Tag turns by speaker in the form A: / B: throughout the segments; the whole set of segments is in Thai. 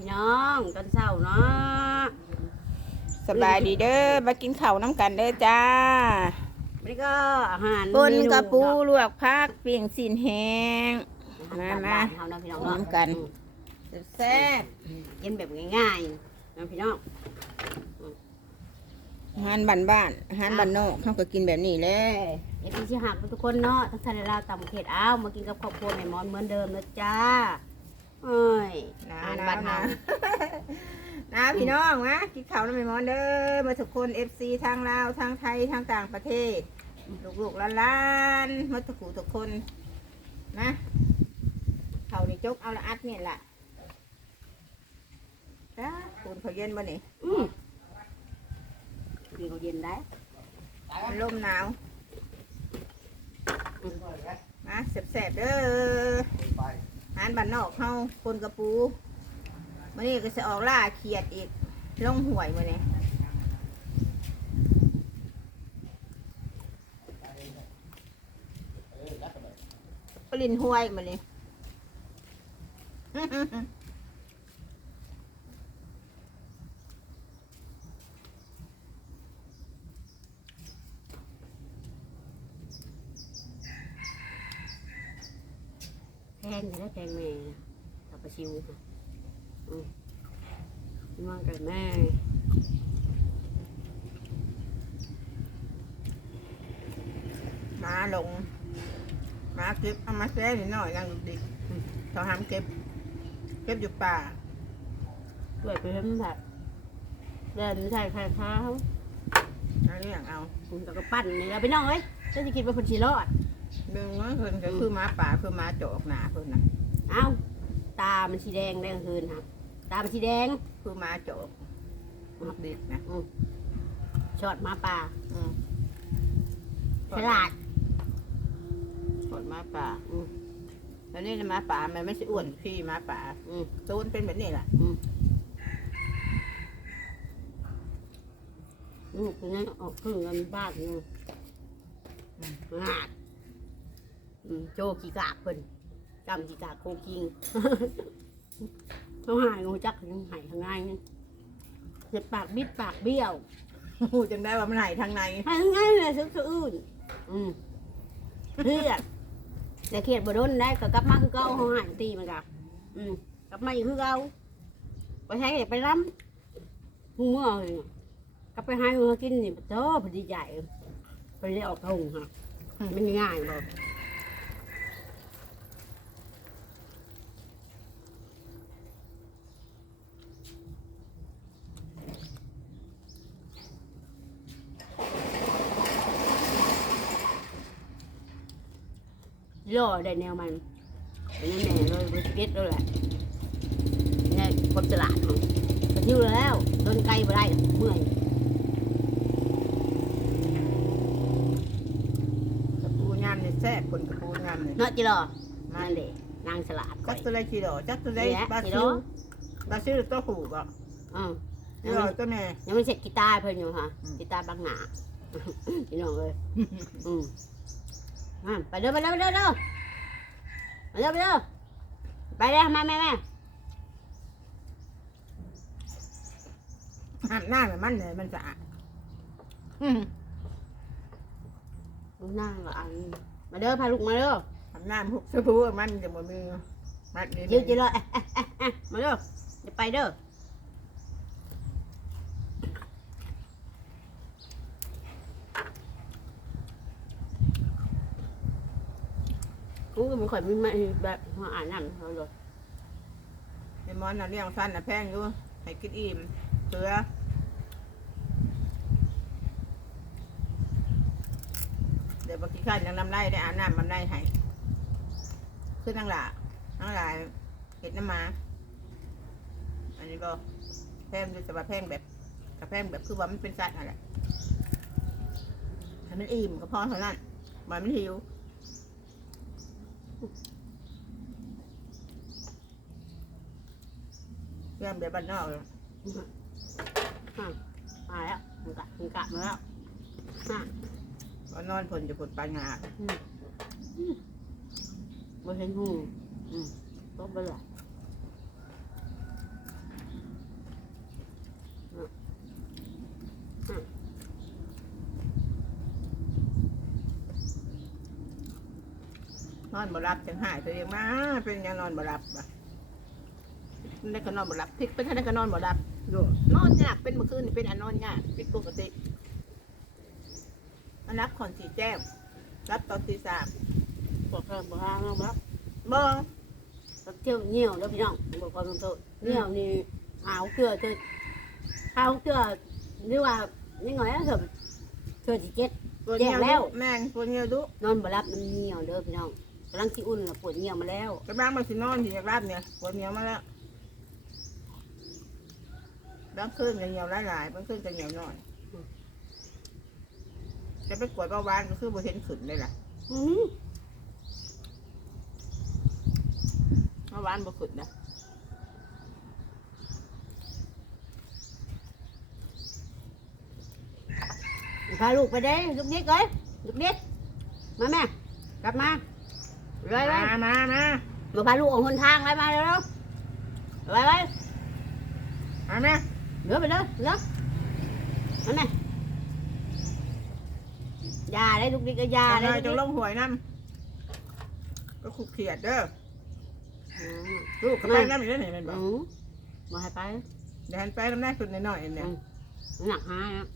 A: พี่น้องตอนเช้าเนาะ
B: สบายดีเด้อมากินข้าวน้ำกันเด้อจ้า
A: วันนี้ก็อาหาร
B: ปนกระปู
A: เม
B: ลวกผักเปียงสินแห้ง
A: นู
B: มา
A: เนาะ
B: มา
A: อาหารตามบ้านเฮาเนาะพี่น้องเนาะ
B: น้ำกัน
A: อืม
B: แซ่บ
A: กินแบบง่ายๆเนาะพี่น้อง
B: อาหารบ้านบ้านๆอาหารบ้านนอกเขาก็กินแบบนี้แหละ
A: เอฟซีหักทุกคนเนาะทั้งไทยและลาวต่างประเทศอ้าวมากินกับครอบครัวแม่มอนเหมือนเดิมนะจ้า เอ้ย
B: หนา
A: อาหาร
B: ห
A: บ้าน
B: นาว
A: เฮา
B: นะพี่น้องนะกินข้าวน้ำไม่มอนเด้อมาทุกคนเอฟซีทางลาวทางไทยทางต่างประเทศ ลูกๆหลานๆมาทุกผู้ทุกคนนะเขานี่จกเอาละอัดเนี่ยแหละจ้าคุณเขาเย็นบ่นี่
A: อืมกินเขาวเย็นได้
B: มันลมหนาวนะแสบๆเด้ออารบ้านนอกเฮาคนกระปูมื่อนี้ก็จะออกล่าเขียดอีกลงห่วยมื่อนี้ปลินห้วยมื่อนี้
A: แพงจะได้แพงแม่นะตับปลาชิวค่ะอืมนอนกับแม่
B: มาลง มาเก็บเอามาแซ่นิดหน่อยยังดิกเขาห้ามเก็บ เก็บอยู่ป่า
A: ด้วยไปเห็นแบบเดินใช่ใครเขา
B: เอาเรื่องเอา
A: คุณก็ปั้นนี่เราไปน้องเอ้ยฉันจะคิดว่าคนชีรอด
B: เรื่องว่าเพิ่นก็คือหมาป่าคือหมาจอกหนาเพิ่นน่ะ
A: เอ้า ตา มันสีแดงแดงคืนครับตา มันสีแดง
B: คือหมาจอกมักดิกนะ
A: ชอดหมาป่า
B: อืม
A: ฉลาด
B: กดหมาป่า
A: อืม
B: แล้วนี่หมาป่ามันไม่ใช่อ้วนพี่หมาป่า
A: อืม
B: ตูนเป็นแบบนี้แหละ
A: อืมลูกคนนั้นออกพึ่งกันบ้านนึงงาด อืมโจกีกากเพิ่นจำกีกากโคกิงเขาหายงูจักยังหายทางไงเจ็บปากบิดปากเบี้ยว
B: หูจังได้ว่ามันไหนทางใน
A: หายทางไงเลยซึกสะอื้นอืมเพื่อแต่เขียดบ่โดนได้ก็กลับมาคือเก่าเขาหายตีมันกับอืมกลับมาอีกคือเก่าไปใช้ไปล้ำหูเมื่อเลยกลับไปหาเงินกินนี่โตพอดีใหญ่ไปได้ออกทงค่ะมันง่ายบ่ย่ อได้แนวมันเป็นแน่เลยบริสเก็ตแล้วแหละเนี่ยคนตลาดของกระทิวแล้วโดนไกลไปได้เมื่อย
B: กระปูงามเนี่ยแซ่บคนกระปูงามเนี่ย
A: เนาะจิรอ
B: มา
A: นั่นเลยนางฉลาดก่
B: จั
A: อกย
B: ตัวไรชีโดจักตัวไร
A: นี่แหละ
B: บา
A: จิ
B: ซิ
A: ร
B: ล
A: อบา
B: ซิลตัวหูบ่
A: อืม
B: ชีโดตัวแม่
A: ยังไม่เสร็จกีตาร์เพิ่นอยู่ค่ะ
B: อืม
A: กีตาร์บางหนา พี่น้องเลยอืม อะไปเด้อไปเด้อไปเด้อไปเด้อไปเด้อไปเด้อมาแม่แม่
B: อาบน้ำมันเลยมันสะอาดอืม
A: ลูกนั่งก็อันมาเด้อพาลูกมาเด้อ
B: อาบน้ำหุบสะพูมันจะบ่มีมัดนี่
A: ยืดจิรอเอ๊ะเอ๊ะเอ๊ะเอ๊ะมาเด้อจะไปเด้อ กูก็ไม่ค่อยมีมาแบบมาอ่านนั่นเขาเลย
B: ไอ้มอนน่ะเลี้ยงสั้นน่ะแพงอยู่ให้กินอิ่มเกลือเดี๋ยวบางทีข้ายังนำไล่ได้อาบน้ำมันไล่ให้คือนั่งหล่านั่งหล่าเห็ดน้ำมา อันนี้ก็แพงด้วยแต่ว่าแพงแบบกับแพงแบบคือว่ามันเป็นสัตว์อะไรให้มันอิ่มก็พอเท่านั้นมันไม่หิว เรื่อนแบบบ้านนอกเลยะ
A: มาแล้วมึงกะมึงกะมาแล้วอะ
B: ก็นอนผลจะผลปัญหา
A: ไม่เห็นหูอืมก็บ่ละน
B: อนบ่รับจังหายตัวเองมาเป็นยังนอนบ่รับอะ ได้ก็นอนบ่รับพลิกเป็นได้ก็นอนบ่รับ
A: โด
B: นอนยากเป็นเมื่อคืนนี่เป็นอันนอนยากเป็นปกติอันรับขอนสีแจ้งรับตอนตีสาม
A: บอกเราบอกเราเราบอก
B: เบิ่ง
A: เราเที่ยวเหนียวแล้วพี่น้องบอกความตรงๆเหนียวนี่หาวเกลือเธอหาวเกลือหรือว่ายังไงนะเถอะเธอจีเจ็ด
B: ตัวเหนียว
A: แจ้งแล้ว
B: ดุแม่งตัวเหนียวดุ
A: นอนบ่รับมันเหนียวเด้อพี่น้องกำลังสิอุ่นแล้วปวดเหนียวมาแล้ว
B: กำลังมาสินอนสิอยากรับเนี่ยปวดเหนียวมาแล้ว บางคืนก็เหนียวหลายๆบางคืนก็เหนียวน้อยจะไปกวดเบาหวานก็คือบ่เห็นขึ้นเลยล่ะ
A: อือ
B: เบาหวานบ่ขึ้นนะ
A: พาลูกไปเด้ลูกเด็กเอ้ยลูกเด็กมาแม่กลับมาเลยเลย
B: มามามา
A: มาพาลูกออกหนทางเลยมาเร็วๆไปไป
B: มาแม่
A: เดี๋ยวไปเด้อเดี๋ยวมาแม่ยาได้ลูกเด็กก็ยา
B: อย่า
A: ได้
B: ได้
A: ลูก
B: จะ
A: เด็ก
B: ลงหวยน้ำก็ขุกเขียดเด้อ
A: อืม
B: ลูกก็ไปน้ำอีกแล้วนี่แมันบอก
A: อืมมาให้ไป
B: เดี๋ยวหันไปน้ำหน้าสุดหน่อยๆเนี่ย
A: หนักหายนะ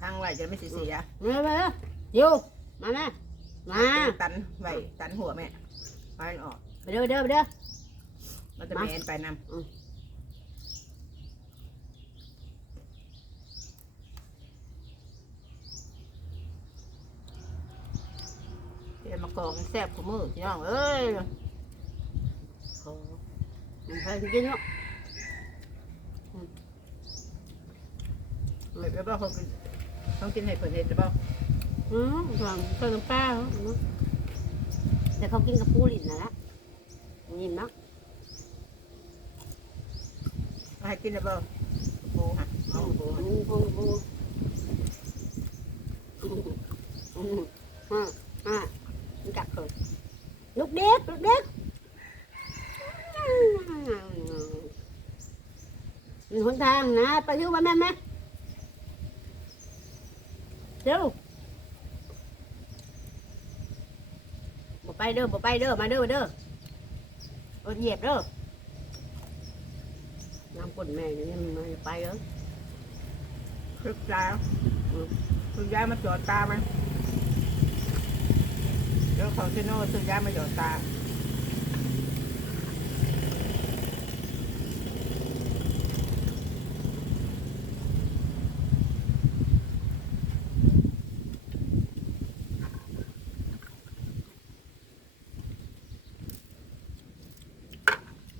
B: ข้างไหวจะไม่เสียเสีย
A: มาไปเลยอยู่มาแม่มา
B: ตันไหวตันหัวแม่ไปออก
A: ไปเด้อไปเด้อไปเด้อ
B: มันจะแมนไปนำ
A: อืม
B: เดี๋ ยวมากองแซ่บขมือพี่น้องเอ้ย
A: โอ้มันไปกินเนาะ
B: เดี๋ยวก็เขากินต้องกินให้เปิดเห็ดจะเปล่า
A: อืมหวังเติมป้าเหรออืมเดี๋ยวเขากินกับปูลิ้นน่ะละยิ้มเนาะ
B: เอาให้กินได้เปล่าปูฮะเอาปู
A: ปูปูปูอืมอืมอ่าอ่ามันกัดเลยลูก เด็กลูกเด็กมีหนทางนะไปที่ว่าแม่แม่เร็วบ่ไปเด้อบ่ไปเด้อมาเด้อมาเด้ออดเหยียบเด้อน้ำกดแม่อย่างนี้มันไปเด้อ
B: คลึกแล้วคือยายมาจอดตามันเดี๋ยวเขาเซโน่ซื้อยายมาจอดตา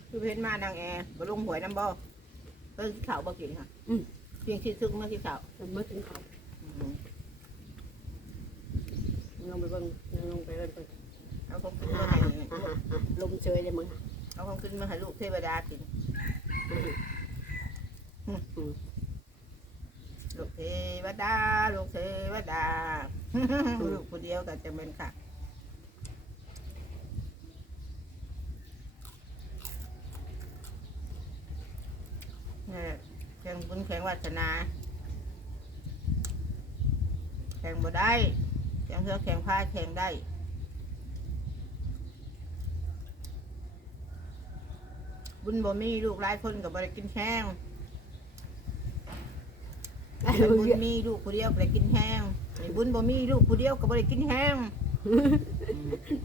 B: คือเห็นมานางแอร์บลงหวยน้ำบ่เพิ่งข่าวบ่กินค่ะ
A: อืม
B: เพียงที่ซึกเมื่อที่ข่าว
A: มันมืดถึงเขา
B: อืม
A: ลงไปเบิ่ง ลงไปเบิ่งเบิ่ง
B: เอาของขึ้นมาให้
A: ลมเชยเลยมึง
B: เอาของขึ้นมาให้ลูกเทวดากินลูกเทวดาลูกเทวดาลูกผู้เดียวก็จะเป็นค่ะแข่งบุญแข่งวาสนาแข่งบ่ได้ งเสือแข่งพายแข่งได้บุญบ่มีลูกหลายคนกับ่ได้กินแข้ง
A: ไอ้
B: ไอ้
A: บุ
B: บุ
A: ญ
B: ญมีลูกผู้เดียวก็ได้กินแห้งไอ้บุญบ่มีลูกผู้เดียวก็บ่ได้กินแห้ง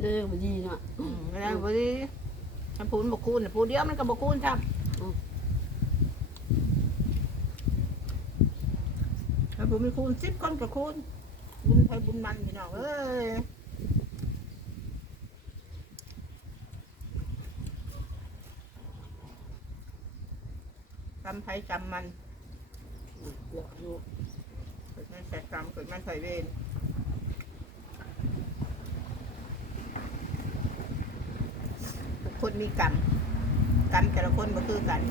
A: เออมันดีเนาะ
B: อืมไม่ได้บ่ดีถ้าพูนบ่คูณน่ะผู้เดียวมันก็บ่คูณครับ
A: อืม
B: ถ้าผมมีคูณ10คนก็คูณ บุญไผบุญมันพี่น้องเอ้ยกำไผกำมัน
A: เดี๋ยวดู
B: เกิดมันแสกกรรมเกิดมันไผเวรทุกคนมีกรรมกรรมแต่ละคนบ่คือกัน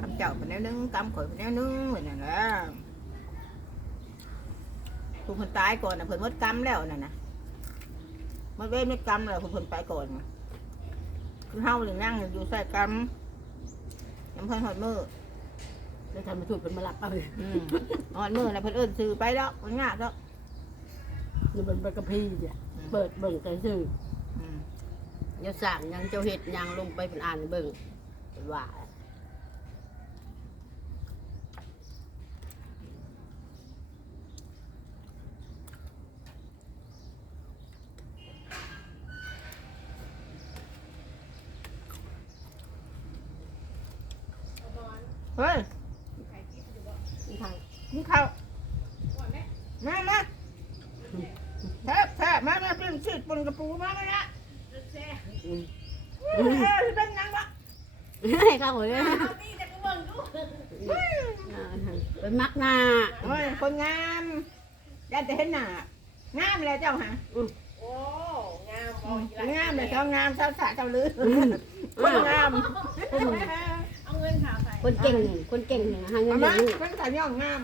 B: กรรมเจ้าเป็นแนวหนึงกรรมข่อยเป็นแนวหนึงเหมือนนั่นแหละ ทุกคนตายก่อนนะเพิ่นหมดกรรมแล้วนั่นนะหมดเวรหมดกรรมแล้วเพิ่นไปก่อนคือเฮาหรือนั่งอยู่ใส่กรรมยังเพิ่นหอดมือ
A: แล้วทำมาถูกเป็นมาหลับเอาเลย
B: อืมอ่อนมือนะเพิ่นเอิ้นซื้อไปแล้วมันยากแล้ว
A: นี่เป็นปกระพีเนี่ยเปิดเบิ่งกันซื่อ
B: อืม
A: อย่าสั่งหยังเจ้าเห็ดหยังลงไปเป็นอ่านเบิ่งเป็นว่า
B: เฮ้ย
A: อีทาง
B: เข้ามามาแทบแทบมามาปิ้งชีดปนกระปูมามาละ
A: อืม
B: เออเป็นยังวะ
A: ให้เข้าวเลยเป็นมักหน้า
B: โอ้ยคนงามได้แต่เห็นหน้างามเลยเจ้าฮะ
C: โอ้งามบ่กีฬ
B: งามเลยเจ้างามเจ้าสะเจ้าลือคนงาม
C: เอาเงินขาวใส่
A: คนเก่งคนเก่งหาเงิ
B: มาน
A: เดื
B: มา
A: อนลูก
B: คนสัญญองงาม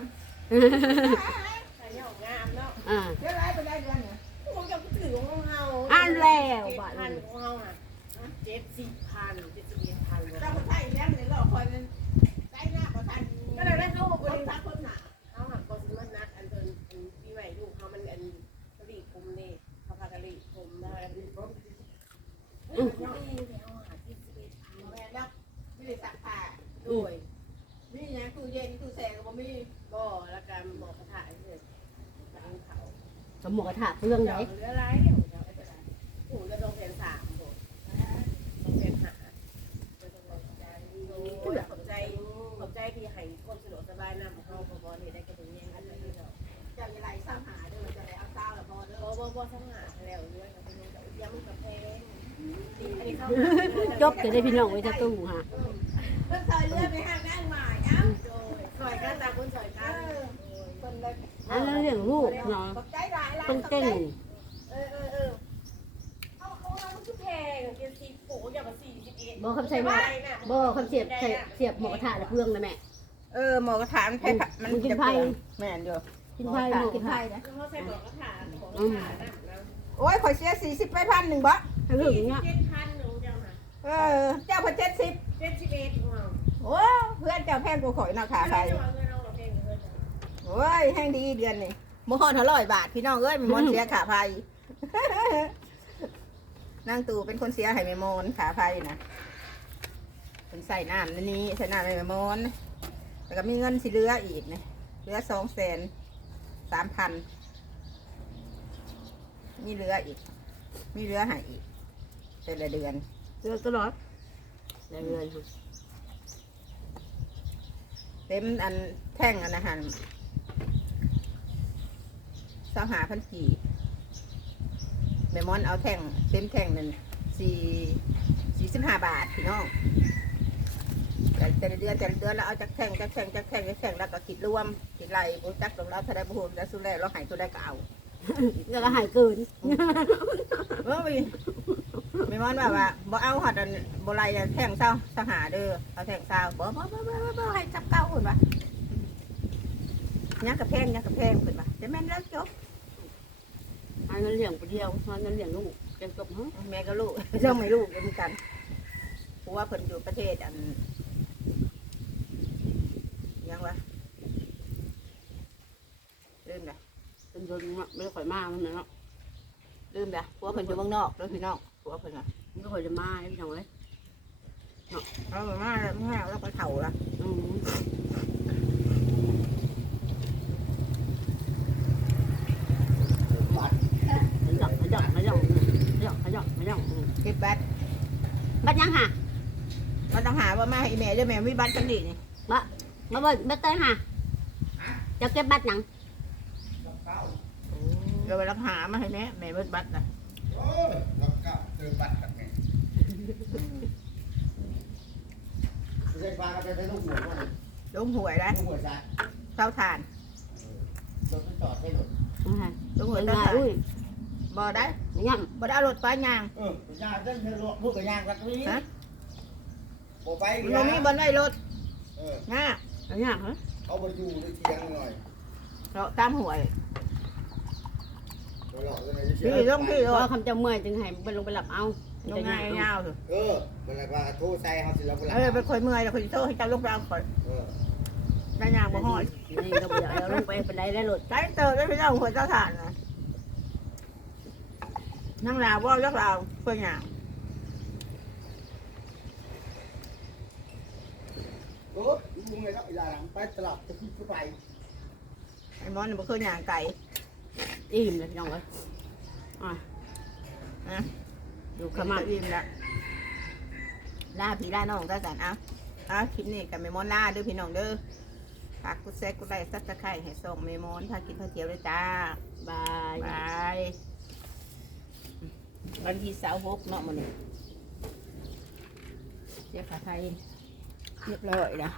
C: ใส่เนี่ยงามเนาะ
A: อ่า
B: เดี๋ยวไรไปได้เดือนเนี่ย
C: ผมจะถือของเฮา
A: อ่านแล้ว
C: เจ็ด
A: บาท
C: พัน
A: นี้
C: ของเฮาอะเจ็ดสิบพันเจ็ดสิบเอ็ดพัน
B: เจ้าคนไทยเลี้ยงในรอบคนนั้นใส่หน้าประทัน
C: ก็เลยได้เข้า
B: ค
C: คน
B: นทักคนหนา
C: เขาหักก็ซื้อมันนัดอันเดินอันปีใหม่ลูกเขามันอันกะหรี่ผมเนี่ยเขาพากะหรี่ผมนะอันนี้ผมอืมแล้วหาที่สิบเอ็ดพัน
B: แม่แล้วไม่ได้สักผ้า
C: ด้วย
B: มีอย่างตู้เย็นตู้แช่ก็บ่มี
C: ก็แล้วการบอกกระถายเลยทางเขา
A: สมหมกกระทะเปลืองไหน
C: เจ้าเรือไรเดี๋ยวเจ้าก็จะได้โอ้จะลงแผนสามโหลงแผนหาขอบใจขอบใจที่ให้ความสะดวกสบายนำเขาพอบอลเห็นได้กระตุ้นยังอันนี้เนาะ
B: เจ้าอย่าไหลซ้ำหาเด้อจะได้เอาเต้าละพอเด้อ
C: บอบอบอทั้งหาแล้วด้วยกับเป็นย้ำกับเพลงอันนี้เขา
A: จบจะได้พี่น้องไว้จะตู้ฮะ
B: เพิ่นซอยเรือไปห้างนั่งหมายเอ้า
C: โดยสอยกันตาคนสอยกัน
B: เพิ่นเลย
A: อันนั้นเรื่องลูกเนาะ
B: ขอบใจหลายหลาย
A: คนเก่ง
C: เออเออเออเขาเขาเราคือแพงเป็นสีโผอย่างละสี่สิบเอ็ด
A: บ่คำใส่ว่าบ่คำเสียบใส่เสียบหมกกระทะแล้วเปลืองนะแม่
B: เออหมอกระถางไผ่มัน
A: มันกินไผ่
B: แม่นอยู่
A: กินไผ่หมกก
B: กิ
A: ระ
B: นไผ่นะ
C: เขาใส่บอกระถางขอกระถางนะ
B: โอ้ยข่อยเสียสี่สิบไปพันหนึ่งบ่
A: ถ้าหึงเนี้ย
C: เจ็ดพันหนูเจ้าน่ะ
B: เออเจ้าพันเจ็ดสิบ
C: เจ็ดสิบเอ็ดว้าว
B: โอ้เพื่อนเจ้าแพงกว่าข่อยเนาะขาไฟ
C: เงินเอาเราเพลงเงิน
B: โอ้ยแห้งดีเดือนนี่บ่ฮอดเท่าร้อยบาทพี่น้องเอ้ยแม่มอนเสียขาไฟนางตู่เป็นคนเสียให้แม่มอนขาไฟนะเป็นใส่น้ำในนี้ใส่น้ำให้แม่มอนแล้วก็มีเงินสิเหลืออีกนะเหลือสองแสนสามพันมีเหลืออีก มีเหลือให้อีกแต่ละเดือน
A: เดือนตลอดได้เดือนค่ะ
B: เต็มอันแท่งอันอาหาร สหาพันกี่แม่มอนเอาแท่งเต็มแท่งนั่นสี่สี่สิบห้าบาทพี่น้องแต่แต่ละเดือนแต่ละเดือนเราเอาจากแท่งจากแท่งจากแท่งจากแท่งแล้วก็คิดรวมคิดไรบุจักของเราถ้าได้บุญแล้วสุดแล้วเราใหายตัวได้ก็เอา
A: แล้วก็หายเกิน
B: เออพี่แม่มอนว่าว่าบ่เอาหัดอันบ่ไรแท่งเศร้าสหาเด้อเอาแท่งเศร้าบ่บ่บ่บ่บ่บ่ให้จับเก้าคนวะยักกระแพงยักกระแพงขึ้นมาจะแม่นแล้วจบ
A: หาเงินเลี้ยงไปเดียวหาเงินเลี้ยงลูกเก็บจบฮะ
B: แม่ก็ลูกเจ้าไม่ลูกเหมือนกันเพราะว่าเพิ่นอยู่ประเทศอันยังวะลืมละ
A: เป็นจนไม่ได้ข่อยมามันเนาะ
B: ลืมละเพราะว่าเพิ่นอยู่เมืองนอกแล้วพี่น้องเพราะว่าเพิ่นอะ
A: ไม่ค่อยจะมาได้พี่น้องเลย
B: เอามาแล้วมาแล้วก็เฒ่าละ
A: อืมขยับขยับขยับขยับ ขยับขยับ
B: เก็บบัตร
A: บัดยังห่ะ
B: มันต้องหาว่ามาให้แม่เด้อแม่มีบัตรจังดีนี่
A: มาเบิดบัดเต้ยห่ะจะเก็บบัตรยัง
B: เดี๋ยวไปรักหามาให้แม่แม่เบิดบัตรนะ
D: โอ้ยเราก็เจอบัตรกันไงไม่ใช่ปลาก็จะได้ลูกหัวก่อน
B: ลงหวยแล้ว
D: ลูกหัวซะ
B: เต้าทาน
D: รถมันจอดให้หลุด
B: ลงหวย
A: เป็น
B: เต้า
A: ไง
B: ทาน
A: อุ้ย
B: บ่ได้
A: ยัง
B: บ่ได้เอารถไปยาง
D: เออยางเส้นเธอพูดกับยางกันนี้
B: ฮะ
D: โบไป
B: มันบ่มีบ่ได้รถ
D: เออ
B: ง่า
A: ยังเหรอ
D: เขาไปอยู่ในเทียงหน่อย
B: เราตามหวย
D: เราหลอกกันในเชี
B: พี่ลงพี่ล
A: เพ
B: ง
A: ราะคำจะเมื่อยจึงให้ไปลงไปหลับเอา
B: ลงง่ายยาวเลย
D: เออเป็นไรว่าโทษใจเขาสิเราไป
B: เออเป็นคนเมื่อยแล้วคนโทษให้เจ้าลงไปเอาก่อน
D: เออ
B: ได้ยางบ่หอย
A: นี่เราเดี๋ยวเราลงไปเป็นไรได้หลุด
B: ใช้เติมได้พี่น้องหัวเจ้าถ่านนะ นั่งลาวว่าเลือกลาวเพื่อนอย่าง
D: โอ้ลุงเลยครับอีลาหลังไปตลาดจะขึ้นไป
B: ไอ้มอนนี่บ่เคยอย่างไก่
A: อิ่มเลยพี่น้องเอ้ยอะ
B: นะ
A: ดู
B: ข
A: ข
B: มั
A: มั
B: ก
A: ก
B: อิ่มแล้วล่าพี่ล่าน้องตาสันเอาเอาคลิปนี้กับเมมอนล่าเด้อพี่น้องเด้อฝากกุดแซกกุดไลค์ซับสไครต์ให้ส่งเมมอนพากินพาเที่ยวเลยจ้า
A: บาย
B: บาย วันที่สาวหกเนาะมันนี่เจ้าขาไทยเรียบร้อยนะ